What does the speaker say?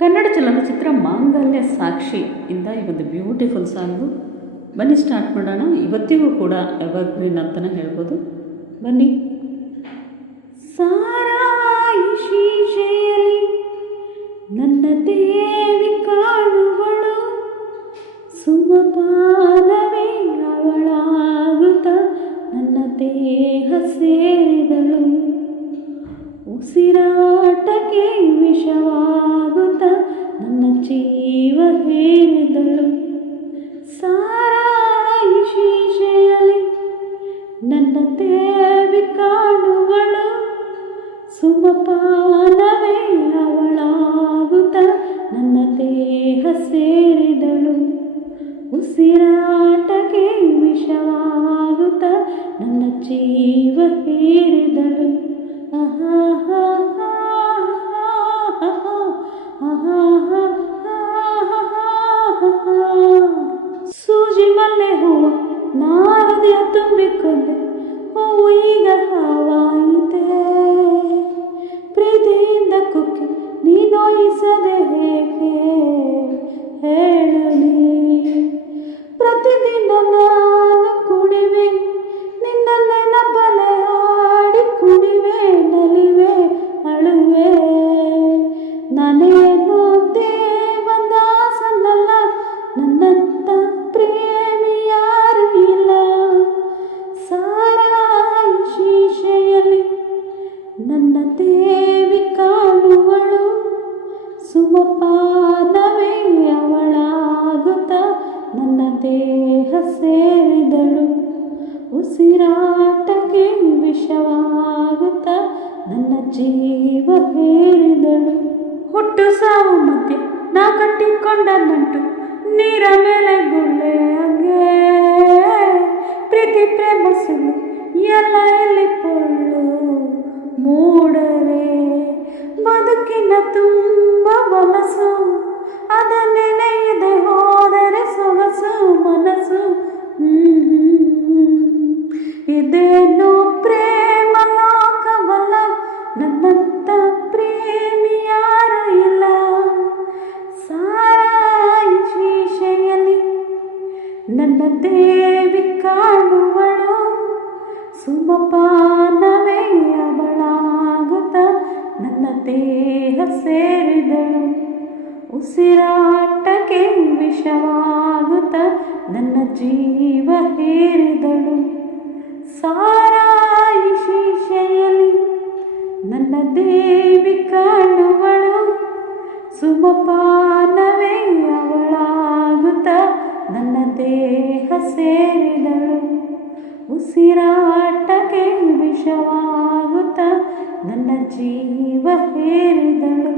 ಕನ್ನಡ ಚಲನಚಿತ್ರ ಮಾಂಗಲ್ಯ ಸಾಕ್ಷಿ ಇಂದ ಈ ಒಂದು ಬ್ಯೂಟಿಫುಲ್ ಸಾಂಗು. ಬನ್ನಿ ಸ್ಟಾರ್ಟ್ ಮಾಡೋಣ. ಇವತ್ತಿಗೂ ಕೂಡ ಎವರ್ಗ್ರೀನ್ ಅಂತಲೇ ಹೇಳ್ಬೋದು. ಬನ್ನಿ. ಸಾರಾಯಿ ಶೀಶೆಯಲ್ಲಿ ನನ್ನ ದೇವಿ ಕಾಣುವಳು, ಸುಮಪಾನವೇ ಅವಳಾಗುತ್ತ ನನ್ನ ದೇಹ ಸೇರಿದಳು, ಉಸಿರಾಟಕ್ಕೆ ವಿಷವಾಗುತ್ತ ನನ್ನ ಜೀವ ಹೇರಿದಳು. ಸಾರಾಯಿ ಶೀಶೆಯಲ್ಲಿ ನನ್ನ ದೇವಿ ಕಾಣುವಳು, ಸುಮಪಾನವೇ ಅವಳಾಗುತ್ತ ನನ್ನ ದೇಹ ಸೇರಿದಳು, ಉಸಿರಾಟಕ್ಕೆ ವಿಷವಾಗುತ್ತ ನನ್ನ ಜೀವ ಹೇರಿದಳು. ಸೂಜಿ ಮಲ್ಲೆ ಹೂವು ನಾರದಿಯ ತುಂಬಿಕೊಂಡೆ, ಹೂವು ಈಗ ಹಾವಾಯಿತೆ, ಪ್ರೀತಿಯಿಂದ ಕುಕ್ಕಿ ನೀನೋಯಿಸದೆ ಹೇಗೆ ಹೇಳಲಿ. ಪ್ರತಿದಿನ ನಾನು ಕುಡಿವೆ ನಿನ್ನ ನೆನಪಲೆ ಆಡಿ, ಕುಡಿವೆ ನಲಿವೆ ಅಳುವೆ. ನಾನೇನು ದೇವದಾಸನಲ್ಲ, ನನ್ನಂತ ಪ್ರೇಮಿ ಯಾರು ಇಲ್ಲ. ಸಾರಾಯಿ ಶೀಶೆಯಲ್ಲಿ ನನ್ನ ದೇವಿ ಕಾಣುವಳು, ಸುಮಪಾನವೇ ಅವಳಾಗುತ್ತ ನನ್ನ ದೇಹ ಸೇರಿದಳು, ಉಸಿರಾಟಕ್ಕೆ ವಿಷವಾಗುತ್ತ ನನ್ನ ಜೀವ ಹೇರಿದಳು. ಹುಟ್ಟು ಸಾವು ಮಧ್ಯೆ ನಾ ಕಟ್ಟಿಕೊಂಡ ನಂಟು, ನೀರ ಮೇಲೆ ಗುಳ್ಳೆ ಹಂಗೆ, ಪ್ರೀತಿ ಪ್ರೇಮ ಸುಳ್ಳು ಎಲ್ಲ ಎಲ್ಲಿ ಪೊಳ್ಳು ಮೂಡರೆ. ಬದುಕಿನ ತುಂಬ ಮನಸ್ಸು ಅದ ನೆನೆಯದೆ ಹೋದರೆ ಸೊಗಸು ಮನಸ್ಸು. ಇದೇನು ಪ್ರೇಮ ಲೋಕವಲ್ಲ, ನನ್ನಂತ ಪ್ರೇಮಿ ಯಾರು ಇಲ್ಲ. ಸಾರಾಯಿ ಶೀಶೆಯಲ್ಲಿ ನನ್ನ ದೇವಿ ಕಾಣುವಳು, ಸುಮಪಾನವೇ ಅವಳಾಗುತ್ತ ನನ್ನ ದೇಹ ಸೇರಿದಳು, ಉಸಿರಾಟಕ್ಕೆ ವಿಷವಾಗುತ್ತ ನನ್ನ ಜೀವ ಹೇರಿದಳು. ಸಾರಾಯಿ ಶೀಶೆಯಲ್ಲಿ ನನ್ನ ದೇವಿ ಕಾಣುವಳು, ಸುಮಪಾನವೇ ಅವಳಾಗುತ್ತ ನನ್ನ ದೇಹ ಸೇರಿದಳು, ಉಸಿರಾಟಕ್ಕೆ ವಿಷವಾಗುತ್ತ ನನ್ನ ಜೀವ ಹೇರಿದಳು.